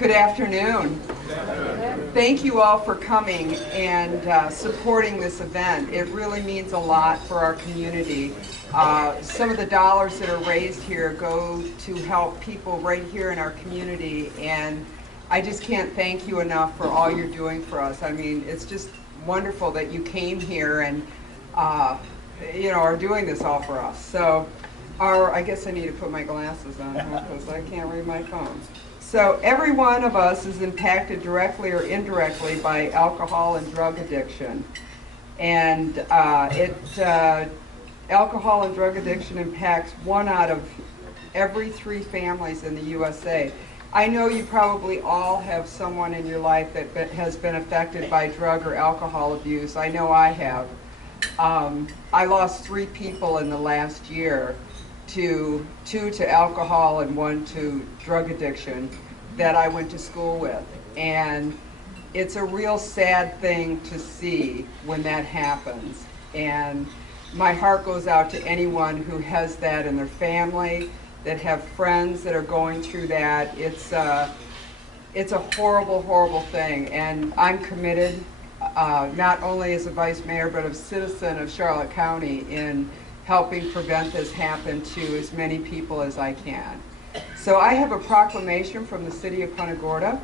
Good afternoon. Thank you all for coming and supporting this event. It really means a lot for our community. Some of the dollars that are raised here go to help people right here in our community, and I just can't thank you enough for all you're doing for us. I mean, it's just wonderful that you came here and are doing this all for us. So, I guess I need to put my glasses on because I can't read my phone. So every one of us is impacted directly or indirectly by alcohol and drug addiction. And alcohol and drug addiction impacts 1 out of every 3 families in the USA. I know you probably all have someone in your life that has been affected by drug or alcohol abuse. I know I have. I lost 3 people in the last year, 2 to alcohol and 1 to drug addiction that I went to school with. And it's a real sad thing to see when that happens. And my heart goes out to anyone who has that in their family, that have friends that are going through that. It's a horrible, horrible thing. And I'm committed, not only as a vice mayor, but a citizen of Charlotte County in helping prevent this happen to as many people as I can. So I have a proclamation from the city of Punta Gorda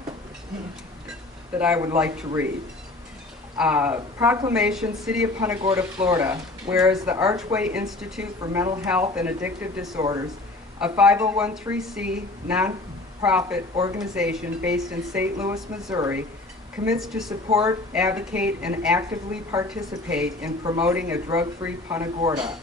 that I would like to read. Proclamation, City of Punta Gorda, Florida, whereas the ARCHway Institute for Mental Health and Addictive Disorders, a 501(c) nonprofit organization based in St. Louis, Missouri, commits to support, advocate, and actively participate in promoting a drug-free Punta Gorda.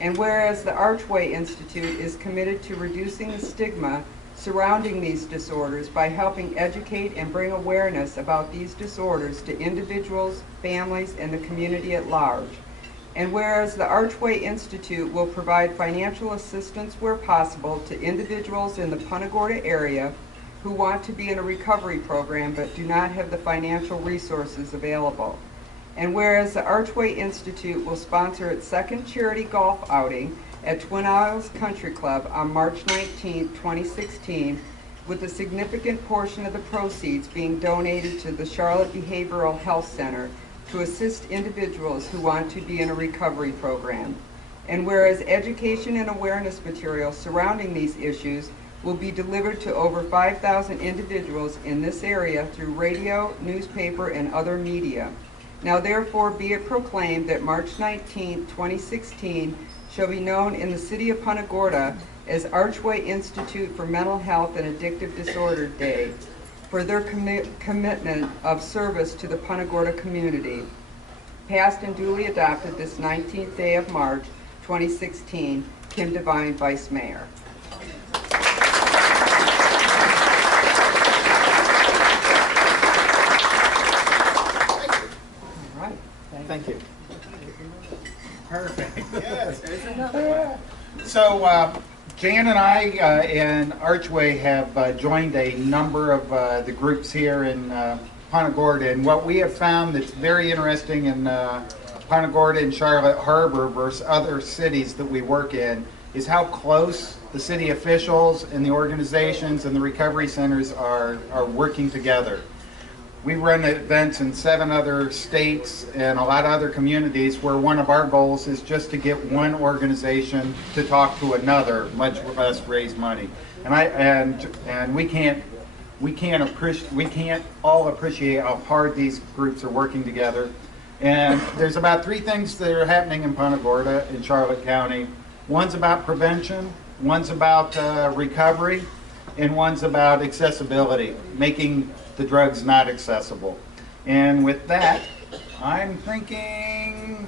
And whereas the ARCHway Institute is committed to reducing the stigma surrounding these disorders by helping educate and bring awareness about these disorders to individuals, families, and the community at large. And whereas the ARCHway Institute will provide financial assistance where possible to individuals in the Punta Gorda area who want to be in a recovery program but do not have the financial resources available. And whereas the ARCHway Institute will sponsor its 2nd charity golf outing at Twin Isles Country Club on March 19, 2016, with a significant portion of the proceeds being donated to the Charlotte Behavioral Health Center to assist individuals who want to be in a recovery program. And whereas education and awareness material surrounding these issues will be delivered to over 5,000 individuals in this area through radio, newspaper, and other media. Now therefore be it proclaimed that March 19, 2016 shall be known in the city of Punta Gorda as ARCHway Institute for Mental Health and Addictive Disorder Day for their commitment of service to the Punta Gorda community. Passed and duly adopted this 19th day of March 2016, Kim Devine, Vice Mayor. Thank you. Perfect. Yes. So Jan and I and ARCHway have joined a number of the groups here in Punta Gorda, and what we have found that's very interesting in Punta Gorda and Charlotte Harbor versus other cities that we work in is how close the city officials and the organizations and the recovery centers are working together. We run events in 7 other states and a lot of other communities where one of our goals is just to get one organization to talk to another, much less raise money. And we can't all appreciate how hard these groups are working together. And there's about 3 things that are happening in Punta Gorda in Charlotte County. One's about prevention, one's about recovery, and one's about accessibility, making the drugs not accessible. And with that, I'm thinking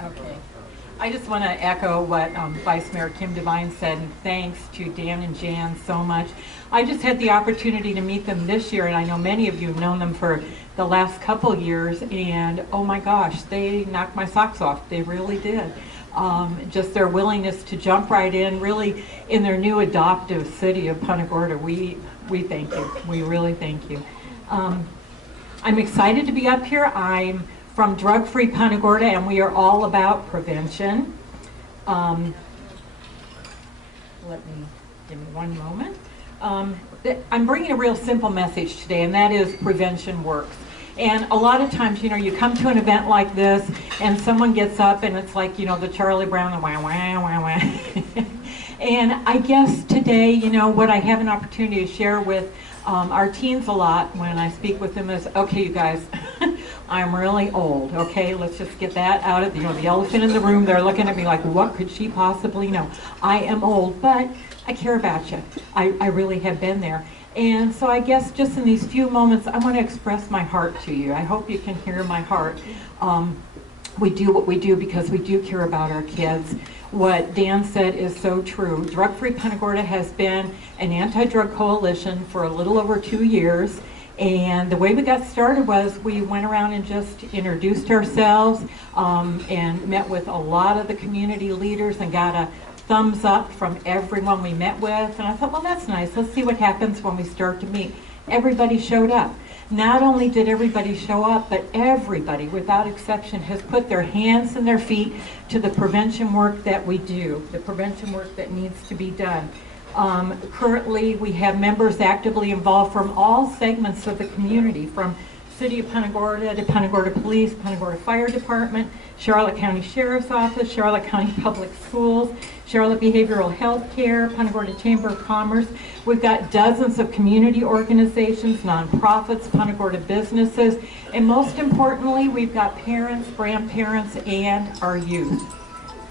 Okay. I just want to echo what Vice Mayor Kim Devine said, and thanks to Dan and Jan so much. I just had the opportunity to meet them this year, and I know many of you have known them for the last couple years, and oh my gosh, they knocked my socks off. They really did. Just their willingness to jump right in, really in their new adoptive city of Punta Gorda. we thank you. We really thank you. I'm excited to be up here. I'm from Drug Free Punta Gorda, and we are all about prevention. Give me one moment. I'm bringing a real simple message today, and that is prevention works. And a lot of times, you know, you come to an event like this, and someone gets up, and it's like, you know, the Charlie Brown, and wah, wah, wah, wah. And I guess today, you know, what I have an opportunity to share with our teens a lot when I speak with them is, okay, you guys, I'm really old, okay? Let's just get that out of, you know, the elephant in the room. They're looking at me like, what could she possibly know? I am old, but I care about you. I really have been there. And so I guess just in these few moments, I want to express my heart to you. I hope you can hear my heart. We do what we do because we do care about our kids. What Dan said is so true. Drug Free Punta Gorda has been an anti-drug coalition for a little over 2 years. And the way we got started was we went around and just introduced ourselves and met with a lot of the community leaders and got a thumbs up from everyone we met with. And I thought, well, that's nice. Let's see what happens when we start to meet. Everybody showed up. Not only did everybody show up, but everybody, without exception, has put their hands and their feet to the prevention work that we do, the prevention work that needs to be done. Currently, we have members actively involved from all segments of the community, from City of Punta Gorda to Punta Gorda Police, Punta Gorda Fire Department, Charlotte County Sheriff's Office, Charlotte County Public Schools, Charlotte Behavioral Health Care, Punta Gorda Chamber of Commerce. We've got dozens of community organizations, nonprofits, Punta Gorda businesses, and most importantly, we've got parents, grandparents, and our youth,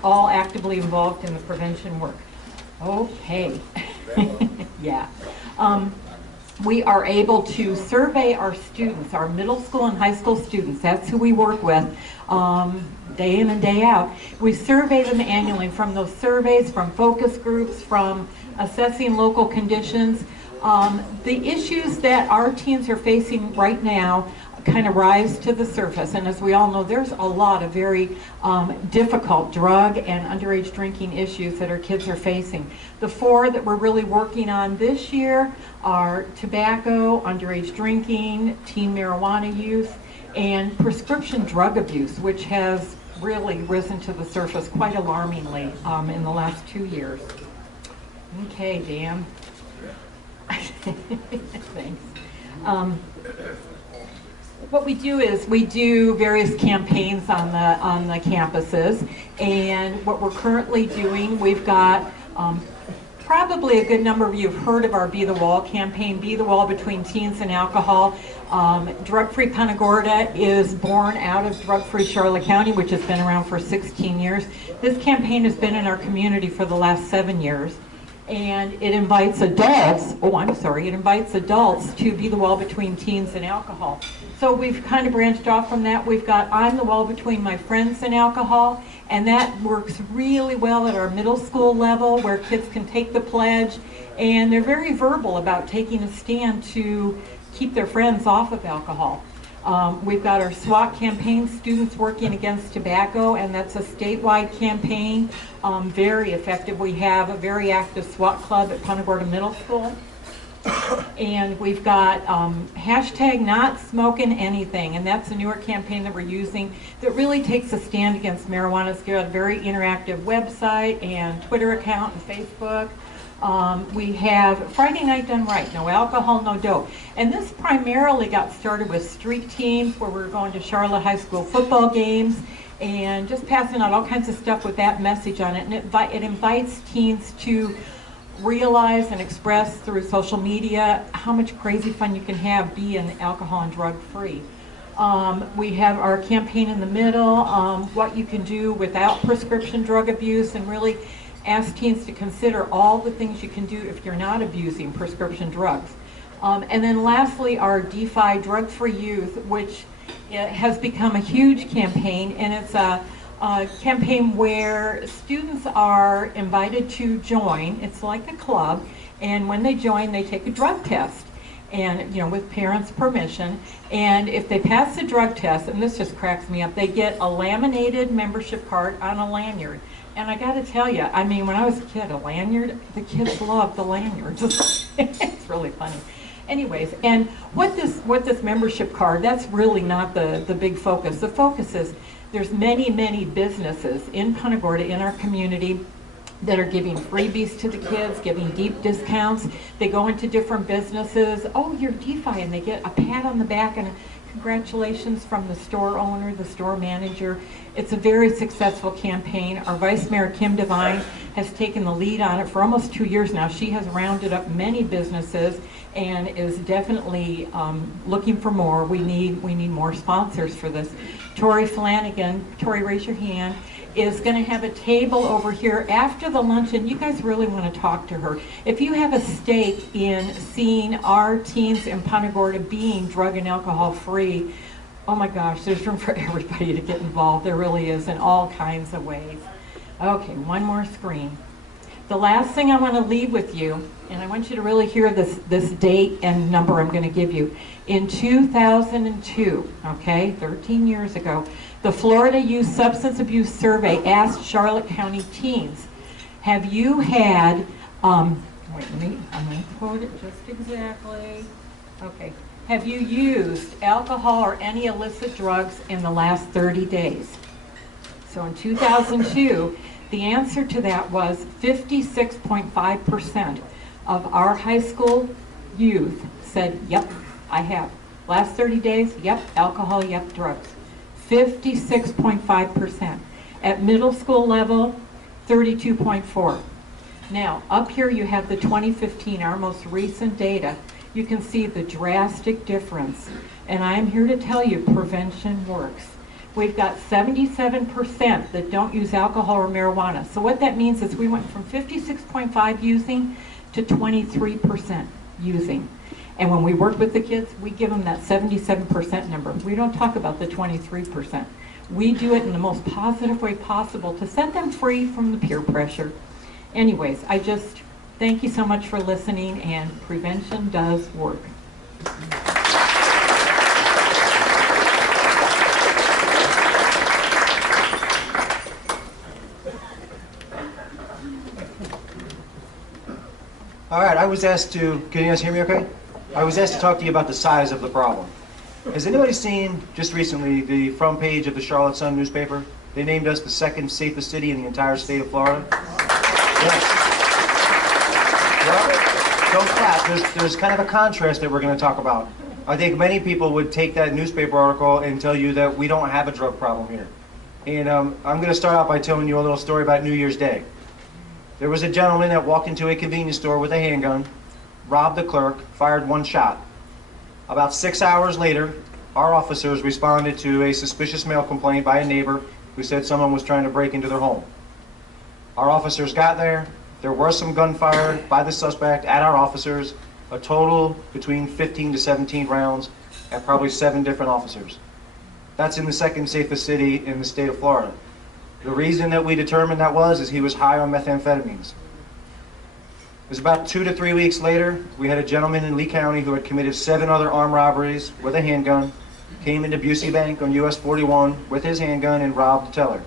all actively involved in the prevention work. Okay, yeah. We are able to survey our students, our middle school and high school students. That's who we work with day in and day out. We survey them annually from those surveys, from focus groups, from assessing local conditions. The issues that our teens are facing right now kind of rise to the surface, and as we all know, there's a lot of very difficult drug and underage drinking issues that our kids are facing. The 4 that we're really working on this year are tobacco, underage drinking, teen marijuana use, and prescription drug abuse, which has really risen to the surface quite alarmingly in the last 2 years. Okay, Dan. Thanks. What we do is we do various campaigns on the campuses, and what we're currently doing, we've got probably a good number of you have heard of our Be the Wall campaign, Be the Wall Between Teens and Alcohol. Drug Free Punta Gorda is born out of Drug Free Charlotte County, which has been around for 16 years. This campaign has been in our community for the last 7 years. And it invites adults, it invites adults to be the wall between teens and alcohol. So we've kind of branched off from that. We've got I'm the wall between my friends and alcohol, and that works really well at our middle school level where kids can take the pledge, and they're very verbal about taking a stand to keep their friends off of alcohol. We've got our SWAT campaign, Students Working Against Tobacco, and that's a statewide campaign, very effective. We have a very active SWAT club at Punta Gorda Middle School. And we've got hashtag not smoking anything, and that's a newer campaign that we're using that really takes a stand against marijuana. It's got a very interactive website and Twitter account and Facebook. We have Friday Night Done Right, no alcohol, no dope. And this primarily got started with street teams where we were going to Charlotte High School football games and just passing out all kinds of stuff with that message on it. And it invites teens to realize and express through social media how much crazy fun you can have being alcohol and drug free. We have our campaign in the middle, what you can do without prescription drug abuse, and really ask teens to consider all the things you can do if you're not abusing prescription drugs. And then lastly, our Defy Drug-Free Youth, which has become a huge campaign, and it's a campaign where students are invited to join. It's like a club, and when they join, they take a drug test, and with parents' permission. And if they pass the drug test, and this just cracks me up, they get a laminated membership card on a lanyard. And I got to tell you, I mean, when I was a kid, a lanyard, the kids loved the lanyards. It's really funny. Anyways, and what this membership card, that's really not the big focus. The focus is there's many businesses in Punta Gorda, in our community, that are giving freebies to the kids, giving deep discounts. They go into different businesses. Oh, you're DeFi, and they get a pat on the back and congratulations from the store owner, the store manager. It's a very successful campaign. Our Vice Mayor, Kim Devine, has taken the lead on it for almost 2 years now. She has rounded up many businesses and is definitely looking for more. We need more sponsors for this. Tori Flanagan, Tori, raise your hand, is going to have a table over here after the luncheon. You guys really want to talk to her. If you have a stake in seeing our teens in Punta Gorda being drug and alcohol free, oh my gosh, there's room for everybody to get involved. There really is, in all kinds of ways. Okay, one more screen. The last thing I want to leave with you, and I want you to really hear this date and number I'm going to give you. In 2002, okay, 13 years ago, the Florida Youth Substance Abuse Survey asked Charlotte County teens, have you had, I'm going to quote it just exactly, okay, have you used alcohol or any illicit drugs in the last 30 days? So in 2002, the answer to that was 56.5% of our high school youth said, yep, I have. Last 30 days, yep, alcohol, yep, drugs. 56.5%. At middle school level, 32.4%. Now, up here you have the 2015, our most recent data. You can see the drastic difference. And I'm here to tell you, prevention works. We've got 77% that don't use alcohol or marijuana. So what that means is we went from 56.5 using to 23% using. And when we work with the kids, we give them that 77% number. We don't talk about the 23%. We do it in the most positive way possible to set them free from the peer pressure. Anyways, I just thank you so much for listening, and prevention does work. All right, I was asked to, can you guys hear me okay? I was asked to talk to you about the size of the problem. Has anybody seen, just recently, the front page of the Charlotte Sun newspaper? They named us the second safest city in the entire state of Florida. Yes. Well, don't clap. There's kind of a contrast that we're going to talk about. I think many people would take that newspaper article and tell you that we don't have a drug problem here. And I'm going to start out by telling you a little story about New Year's Day. There was a gentleman that walked into a convenience store with a handgun, robbed the clerk, fired one shot. About 6 hours later, our officers responded to a suspicious mail complaint by a neighbor who said someone was trying to break into their home. Our officers got there. There was some gunfire by the suspect at our officers, a total between 15 to 17 rounds at probably 7 different officers. That's in the second safest city in the state of Florida. The reason that we determined that is he was high on methamphetamines. It was about 2 to 3 weeks later, we had a gentleman in Lee County who had committed 7 other armed robberies with a handgun, came into Busey Bank on US 41 with his handgun and robbed the teller.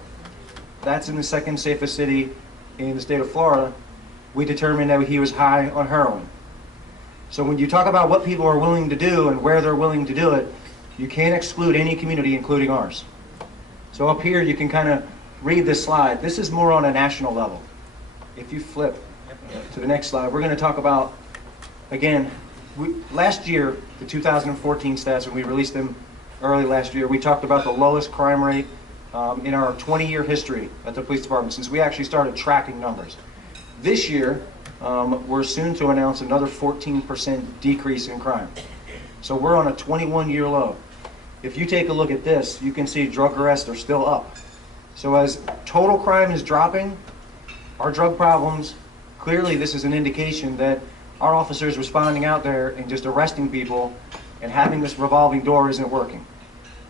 That's in the second safest city in the state of Florida. We determined that he was high on heroin. So when you talk about what people are willing to do and where they're willing to do it, you can't exclude any community, including ours. So up here you can kind of read this slide. This is more on a national level. If you flip to the next slide, we're going to talk about, again, last year, the 2014 stats, when we released them early last year, we talked about the lowest crime rate in our 20-year history at the police department since we actually started tracking numbers. This year, we're soon to announce another 14% decrease in crime. So we're on a 21-year low. If you take a look at this, you can see drug arrests are still up. So as total crime is dropping, our drug problems, clearly this is an indication that our officers responding out there and just arresting people and having this revolving door isn't working.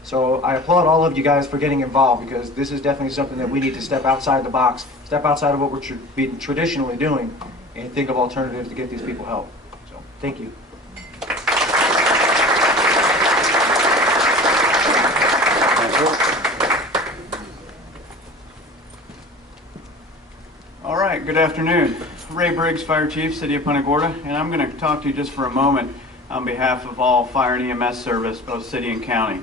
So I applaud all of you guys for getting involved, because this is definitely something that we need to step outside the box, step outside of what we're been traditionally doing, and think of alternatives to get these people help. So thank you. right, good afternoon. Ray Briggs, Fire Chief, City of Punta Gorda, and I'm going to talk to you just for a moment on behalf of all fire and EMS service, both city and county.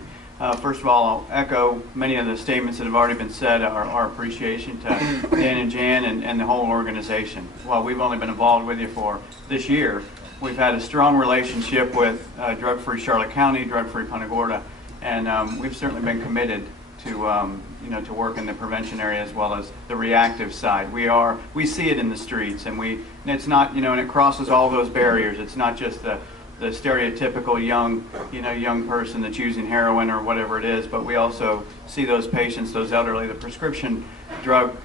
First of all, I'll echo many of the statements that have already been said, our appreciation to Dan and Jan and the whole organization. While we've only been involved with you for this year, we've had a strong relationship with Drug-Free Charlotte County, Drug-Free Punta Gorda, and we've certainly been committed to work in the prevention area as well as the reactive side. We see it in the streets, and it's not, and it crosses all those barriers. It's not just the stereotypical young person that's using heroin or whatever it is, but we also see those patients, those elderly. The prescription drug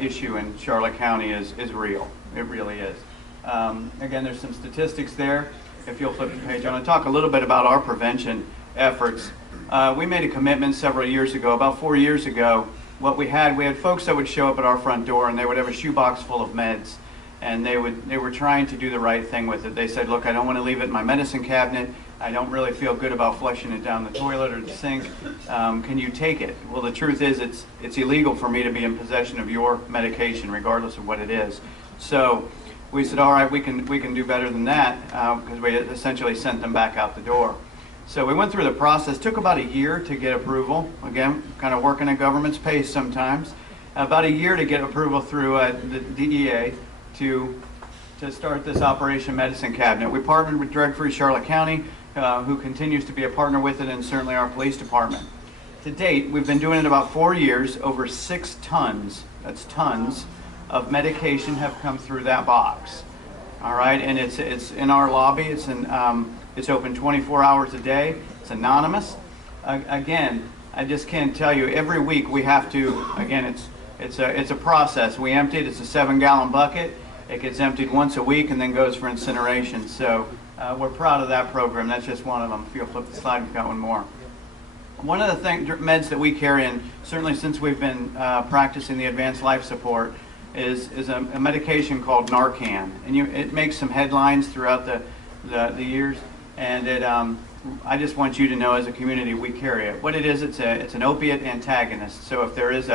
issue in Charlotte County is real. It really is. Again, there's some statistics there. If you'll flip the page, I want to talk a little bit about our prevention efforts. We made a commitment several years ago, about 4 years ago. We had folks that would show up at our front door, and they would have a shoebox full of meds, and they were trying to do the right thing with it. They said, look, I don't want to leave it in my medicine cabinet. I don't really feel good about flushing it down the toilet or the sink. Can you take it? Well, the truth is it's illegal for me to be in possession of your medication, regardless of what it is. So we said, all right, we can do better than that, because we essentially sent them back out the door. So we went through the process. Took about a year to get approval. Again, kind of working at government's pace sometimes. About a year to get approval through the DEA to start this Operation Medicine Cabinet. We partnered with Drug-Free Charlotte County, who continues to be a partner with it, and certainly our police department. To date, we've been doing it about 4 years. Over 6 tons, that's tons, of medication have come through that box. All right, and it's in our lobby. It's open 24 hours a day. It's anonymous. Again, I just can't tell you. Every week we have to. Again, it's a process. We empty it. It's a 7-gallon bucket. It gets emptied once a week and then goes for incineration. So we're proud of that program. That's just one of them. If you'll flip the slide, we've got one more. One of the meds that we carry, and certainly since we've been practicing the advanced life support, is a medication called Narcan, and it makes some headlines throughout the years. And I just want you to know, as a community, we carry it. What it is, it's an opiate antagonist. So if there is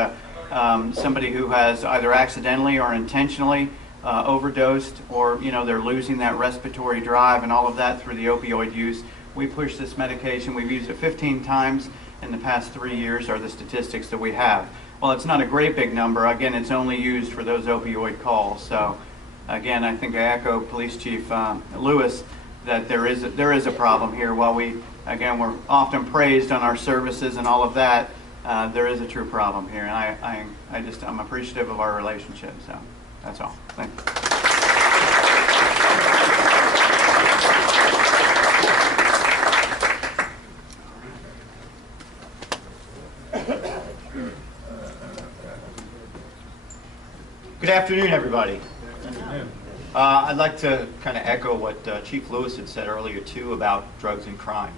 somebody who has either accidentally or intentionally overdosed, or they're losing that respiratory drive and all of that through the opioid use, we push this medication. We've used it 15 times in the past 3 years, are the statistics that we have. Well, it's not a great big number. Again, it's only used for those opioid calls. So again, I think I echo Police Chief Lewis that there is a problem here. While we're often praised on our services and all of that, there is a true problem here, and I'm appreciative of our relationship. So that's all. Thank you. Good afternoon, everybody. I'd like to kind of echo what Chief Lewis had said earlier, too, about drugs and crime.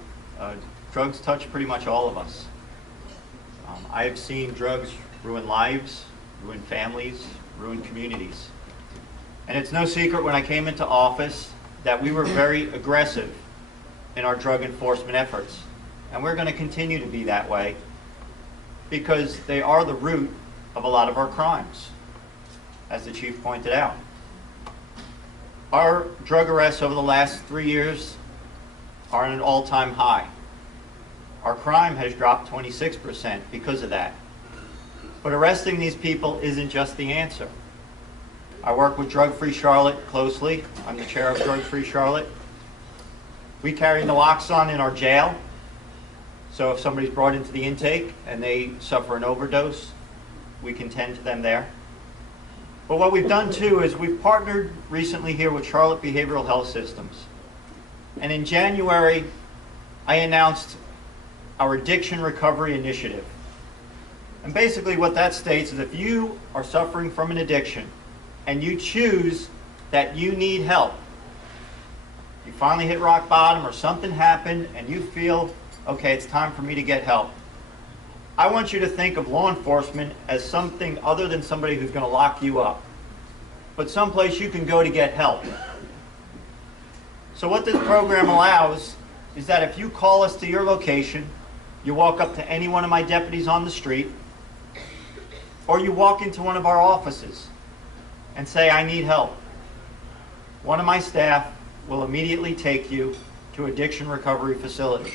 Drugs touch pretty much all of us. I have seen drugs ruin lives, ruin families, ruin communities. And it's no secret when I came into office that we were very aggressive in our drug enforcement efforts. And we're going to continue to be that way because they are the root of a lot of our crimes, as the Chief pointed out. Our drug arrests over the last 3 years are at an all-time high. Our crime has dropped 26% because of that. But arresting these people isn't just the answer. I work with Drug-Free Charlotte closely. I'm the chair of Drug-Free Charlotte. We carry naloxone in our jail. So if somebody's brought into the intake and they suffer an overdose, we can tend to them there. But what we've done too is we've partnered recently here with Charlotte Behavioral Health Systems. And in January, I announced our Addiction Recovery Initiative. And basically what that states is if you are suffering from an addiction and you choose that you need help, you finally hit rock bottom or something happened and you feel, okay, it's time for me to get help, I want you to think of law enforcement as something other than somebody who's going to lock you up, but someplace you can go to get help. So what this program allows is that if you call us to your location, you walk up to any one of my deputies on the street, or you walk into one of our offices, and say, I need help, one of my staff will immediately take you to addiction recovery facility.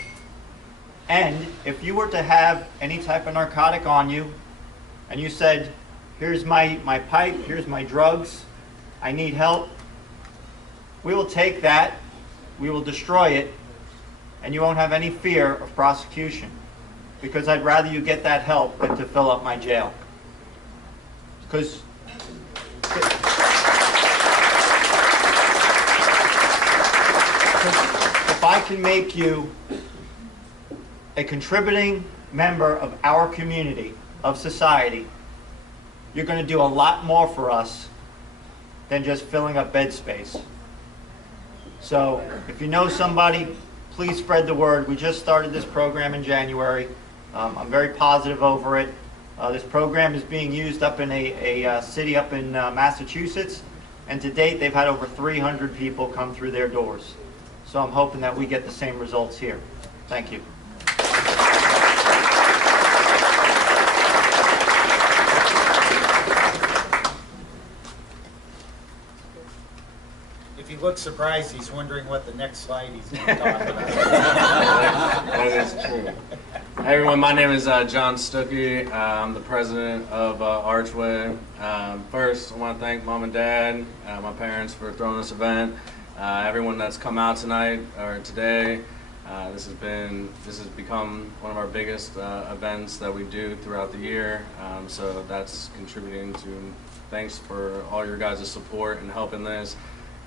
And if you were to have any type of narcotic on you, and you said, here's my pipe, here's my drugs, I need help, we will take that, we will destroy it, and you won't have any fear of prosecution. Because I'd rather you get that help than to fill up my jail. Because if I can make you a contributing member of our community, of society, you're going to do a lot more for us than just filling up bed space. So if you know somebody, please spread the word. We just started this program in January. I'm very positive over it. This program is being used up in a city up in Massachusetts, and to date they've had over 300 people come through their doors. So I'm hoping that we get the same results here. Thank you. If he looks surprised, he's wondering what the next slide he's going to talk about. That is true. Hey everyone, my name is John Stuckey. I'm the president of ARCHway. First, I want to thank Mom and Dad, my parents, for throwing this event. Everyone that's come out tonight or today. This has become one of our biggest events that we do throughout the year. So that's contributing to. Thanks for all your guys' support and help in this.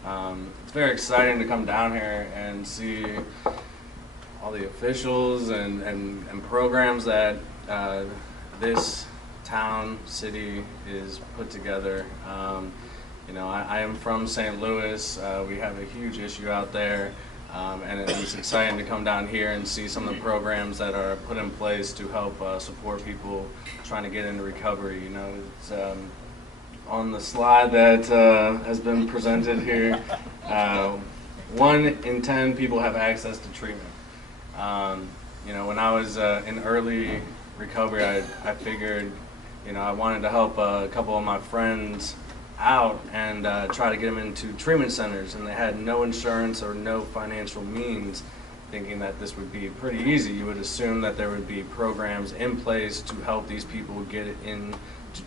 It's very exciting to come down here and see all the officials and programs that this town, city is put together. You know, I am from St. Louis. We have a huge issue out there, and it's exciting to come down here and see some of the programs that are put in place to help support people trying to get into recovery. You know, it's on the slide that has been presented here, 1 in 10 people have access to treatment. You know, when I was in early recovery, I figured, you know, I wanted to help a couple of my friends out and try to get them into treatment centers, and they had no insurance or no financial means, thinking that this would be pretty easy. You would assume that there would be programs in place to help these people get into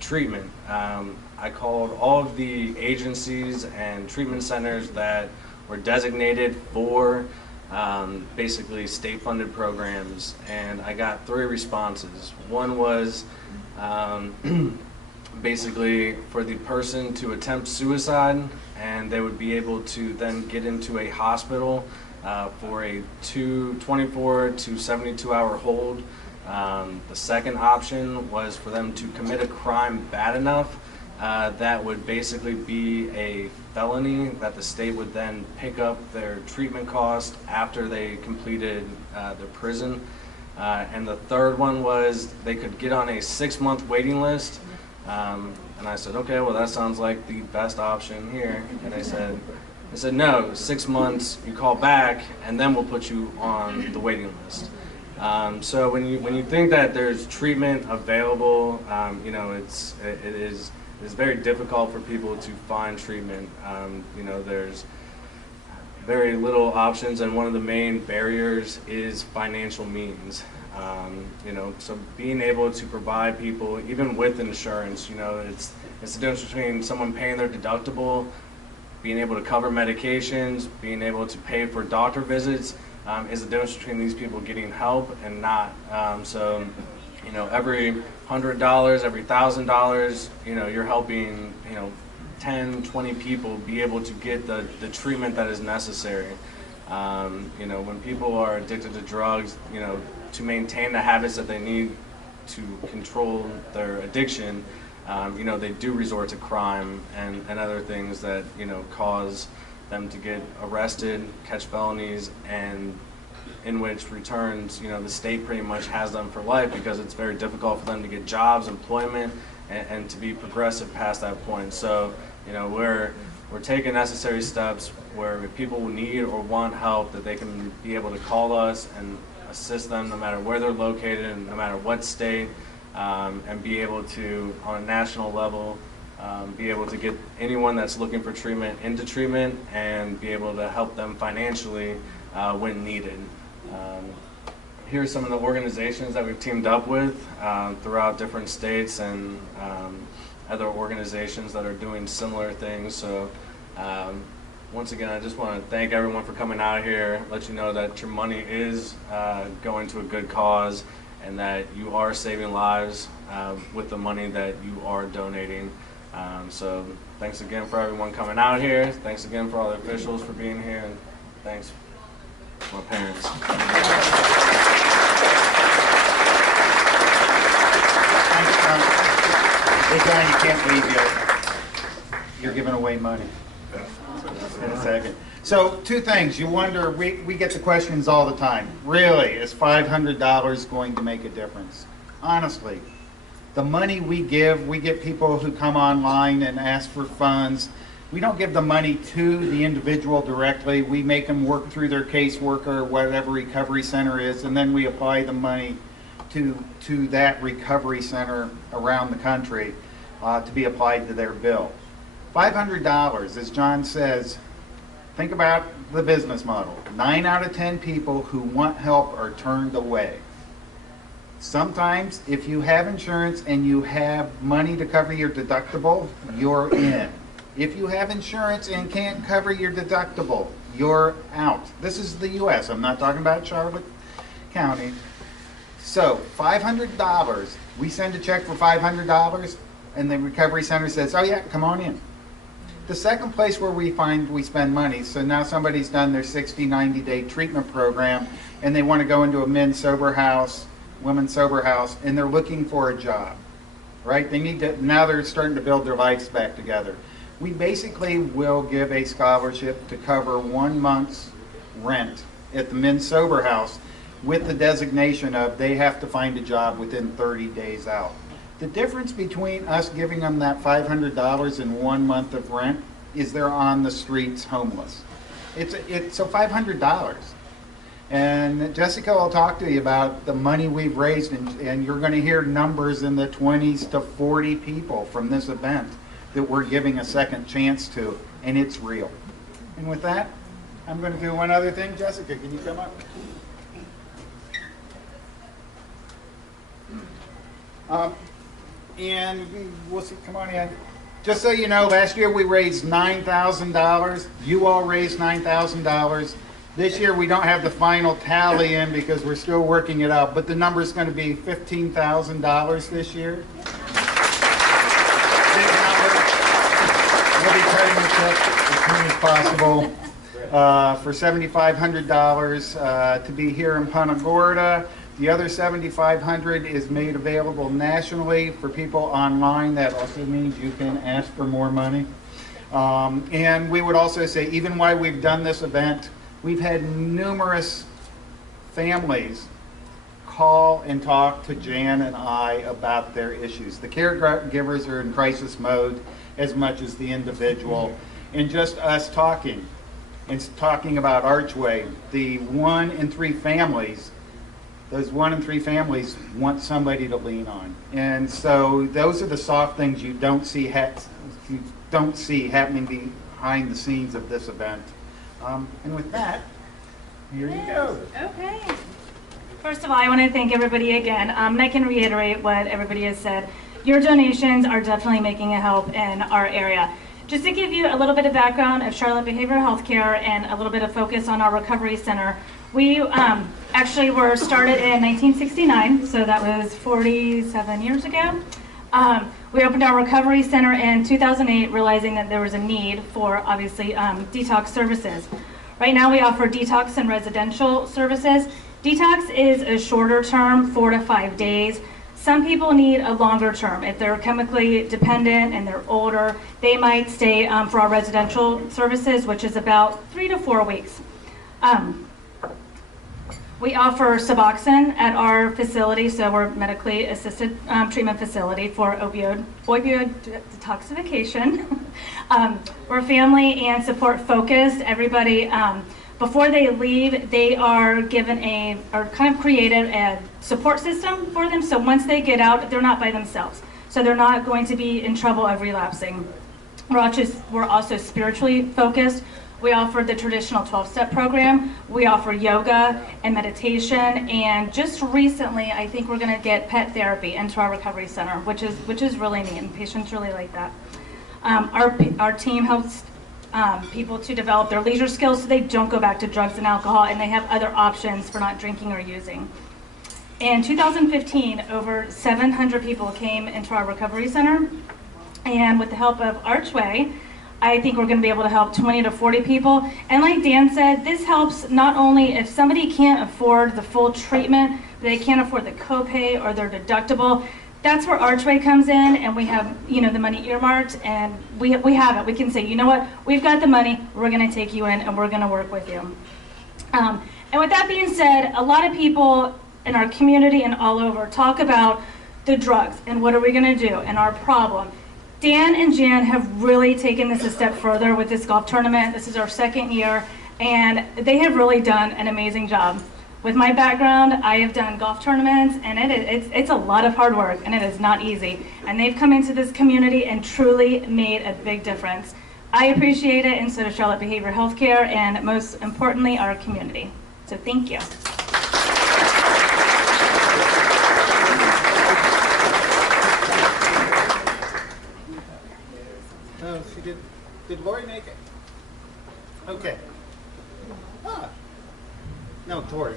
treatment. I called all of the agencies and treatment centers that were designated for basically state-funded programs, and I got 3 responses. One was basically for the person to attempt suicide, and they would be able to then get into a hospital for a 24 to 72 hour hold. The second option was for them to commit a crime bad enough that would basically be a felony that the state would then pick up their treatment cost after they completed their prison. And the third one was they could get on a 6-month waiting list. And I said, okay, well that sounds like the best option here. And they said, no, 6 months, you call back, and then we'll put you on the waiting list. So when you think that there's treatment available, you know, it is very difficult for people to find treatment. You know, there's very little options, and one of the main barriers is financial means. You know, so being able to provide people, even with insurance, you know, it's the difference between someone paying their deductible, being able to cover medications, being able to pay for doctor visits, is the difference between these people getting help and not. So, you know, every $100, every $1,000, you know, you're helping, you know, 10, 20 people be able to get the treatment that is necessary. You know, when people are addicted to drugs, you know, to maintain the habits that they need to control their addiction, you know, they do resort to crime and other things that, you know, cause them to get arrested, catch felonies, and in which returns, you know, the state pretty much has them for life because it's very difficult for them to get jobs, employment, and to be progressive past that point. So, you know, we're taking necessary steps where if people need or want help, that they can be able to call us and assist them no matter where they're located and no matter what state, and be able to, on a national level, be able to get anyone that's looking for treatment into treatment and be able to help them financially when needed. Here are some of the organizations that we've teamed up with throughout different states and other organizations that are doing similar things. So once again, I just want to thank everyone for coming out here, let you know that your money is going to a good cause and that you are saving lives with the money that you are donating. So thanks again for everyone coming out here. Thanks again for all the officials for being here, and thanks to my parents. Thanks, John. Hey, John, you can't leave yet. You're giving away money. In a second. So, two things. You wonder, we get the questions all the time. Really, is $500 going to make a difference? Honestly, the money we get people who come online and ask for funds. We don't give the money to the individual directly. We make them work through their caseworker or whatever recovery center is, and then we apply the money to that recovery center around the country to be applied to their bill. $500, as John says, think about the business model. 9 out of 10 people who want help are turned away. Sometimes, if you have insurance and you have money to cover your deductible, you're in. If you have insurance and can't cover your deductible, you're out. This is the U.S. I'm not talking about Charlotte County. So, $500, we send a check for $500, and the recovery center says, oh yeah, come on in. The second place where we find we spend money, so now somebody's done their 60, 90-day treatment program, and they want to go into a men's sober house, women's sober house, and they're looking for a job, right? They need to, now they're starting to build their lives back together. We basically will give a scholarship to cover 1 month's rent at the men's sober house with the designation of they have to find a job within 30 days out. The difference between us giving them that $500 and 1 month of rent is they're on the streets homeless. It's so $500. And Jessica will talk to you about the money we've raised, and you're going to hear numbers in the 20s to 40 people from this event that we're giving a second chance to, and it's real. And with that, I'm going to do one other thing. Jessica, can you come up? And we'll see, come on in. Just so you know, last year we raised $9,000. You all raised $9,000. This year we don't have the final tally in because we're still working it out, but the number is going to be $15,000 this year. Big number. We'll be cutting the check as soon as possible for $7,500 to be here in Punta Gorda. The other $7,500 is made available nationally for people online. That also means you can ask for more money. And we would also say, even while we've done this event, we've had numerous families call and talk to Jan and I about their issues. The caregivers are in crisis mode as much as the individual. And just us talking about ARCHway, the 1 in 3 families, those 1 in 3 families want somebody to lean on. And so those are the soft things you don't see happening behind the scenes of this event. And with that, here you go. Okay. First of all, I want to thank everybody again. And I can reiterate what everybody has said. Your donations are definitely making a help in our area. Just to give you a little bit of background of Charlotte Behavioral Healthcare and a little bit of focus on our recovery center, we actually were started in 1969, so that was 47 years ago. We opened our recovery center in 2008, realizing that there was a need for, obviously, detox services. Right now we offer detox and residential services. Detox is a shorter term, 4 to 5 days. Some people need a longer term. If they're chemically dependent and they're older, they might stay for our residential services, which is about 3 to 4 weeks. We offer Suboxone at our facility, so we're medically assisted treatment facility for opioid detoxification. We're family and support focused. Everybody, before they leave, they are given created a support system for them, so once they get out, they're not by themselves. so they're not going to be in trouble of relapsing. We're also spiritually focused. We offer the traditional 12-step program. We offer yoga and meditation, and just recently, I think we're going to get pet therapy into our recovery center, which is really neat, and patients really like that. Our team helps people to develop their leisure skills so they don't go back to drugs and alcohol, and they have other options for not drinking or using. In 2015, over 700 people came into our recovery center, and with the help of ARCHway, I think we're going to be able to help 20 to 40 people. And like Dan said, this helps not only if somebody can't afford the full treatment, they can't afford the copay or their deductible. That's where ARCHway comes in, and we have, the money earmarked, and we have it. We can say, you know what, we've got the money, we're going to take you in, and we're going to work with you. And with that being said, a lot of people in our community and all over talk about the drugs and what are we going to do and our problem. Dan and Jan have really taken this a step further with this golf tournament. This is our second year, and they have really done an amazing job. With my background, I have done golf tournaments, and it's a lot of hard work, and it is not easy. And they've come into this community and truly made a big difference. I appreciate it, and so does Charlotte Behavioral Healthcare, and most importantly, our community. So thank you. No, she did. Did Lori make it? Okay. Ah. No, Tori.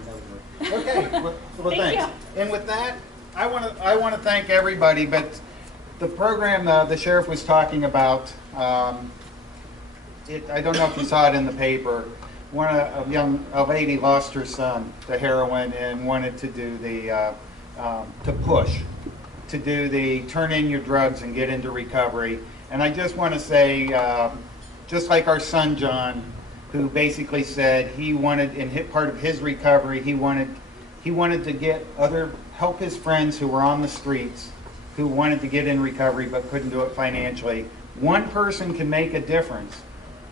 Okay. Well, thanks. And with that, I want to thank everybody. But the program the sheriff was talking about, I don't know if you saw it in the paper. A lady lost her son to heroin and wanted to do the turn in your drugs and get into recovery. And I just want to say, just like our son John, who basically said he wanted, in part of his recovery, he wanted to help his friends who were on the streets, who wanted to get in recovery but couldn't do it financially. One person can make a difference,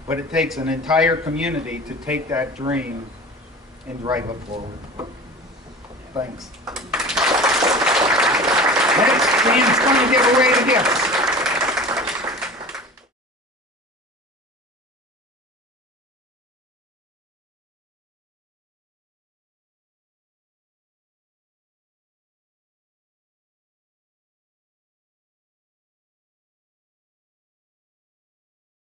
but it takes an entire community to take that dream and drive it forward. Thanks. Next, Dan's going to give away the gifts.